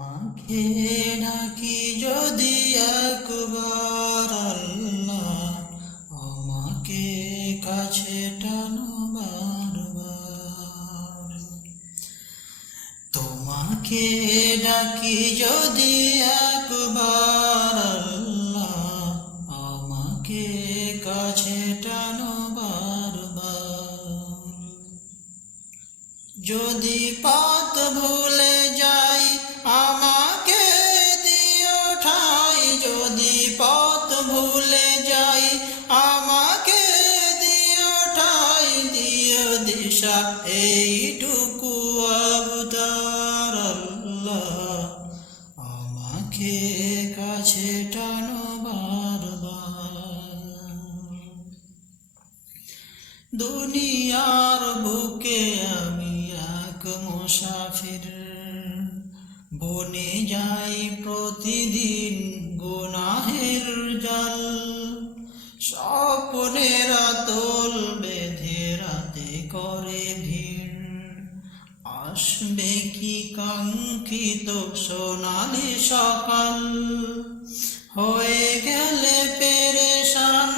তোমাকে ডাকি যদি একবার আল্লাহ, আমাকে কাছে টানো বারবার। তোমাকে ডাকি যদি একবার আল্লাহ, আমাকে কাছে টানো বারবার। যদি পথ ভুলে যাই আমাকে দিও ঠাই, যদি পথ ভুলে যাই আমাকে দিও ঠাই, দিও দিশা এইটুকু আবদার আল্লাহ, আমাকে কাছে টানো বারবার। দুনিয়ার বুকে আমি এক মুসাফির, বনে যাই প্রতিদিন গুনাহের জাল। স্বপ্নের আতল বেঁধে রাতে করে ভিড়, আসবে কি কাঙ্ক্ষিত সোনালি সকাল। হয়ে গেলে পেরেশান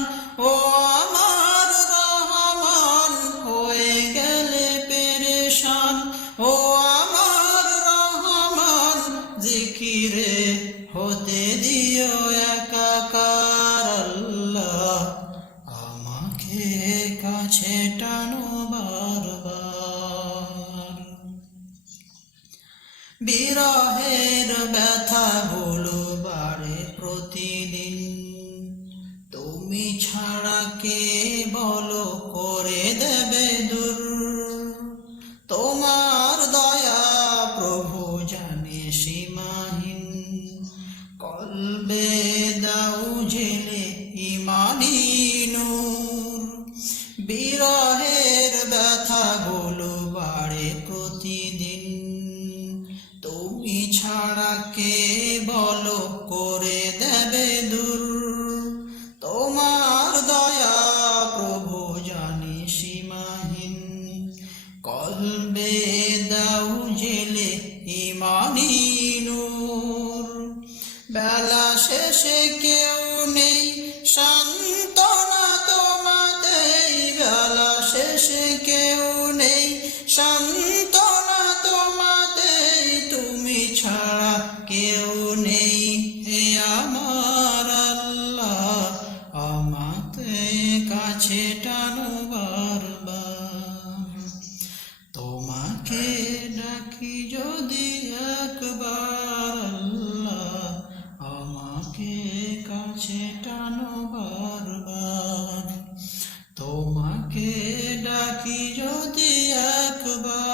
ও আমার রহমান, হয়ে গেলে পেরেশান ও আমার রহমান। জিকিরে হতে দিও একাকার আল্লাহ, আমাকে কাছে টানো বারবার। বিরহের ব্যথাগুলো বাড়ে প্রতিদিন, তুমি ছাড়া কে বলো করে দেবে দূর। তোমার দয়া প্রভু জানে সীমাহীন, কলবে দাও ঝেলে ইমানি নূর। বিরহের ব্যথাগুলো বাড়ে প্রতিদিন, তুমি ছাড়া কে বলো করে দেবে দূর। তোমার দয়া প্রভু জানি সীমাহীন, কলবে দাও ঝেলে ইমানি নূর। বেলা শেষে কেউ নেই সান্ত্বনা তোমাতেই, বেলা শেষে কেউ নেই সান্ত্বনা তোমাতেই। তুমি ছাড়া কেউ নেই হে আমার আল্লাহ, আমাকে কাছে টানো বারবার। তোমাকে ডাকি যদি একবার আল্লাহ, আমাকে কাছে টানো বারবার। তোমাকে ডাকি যদি একবার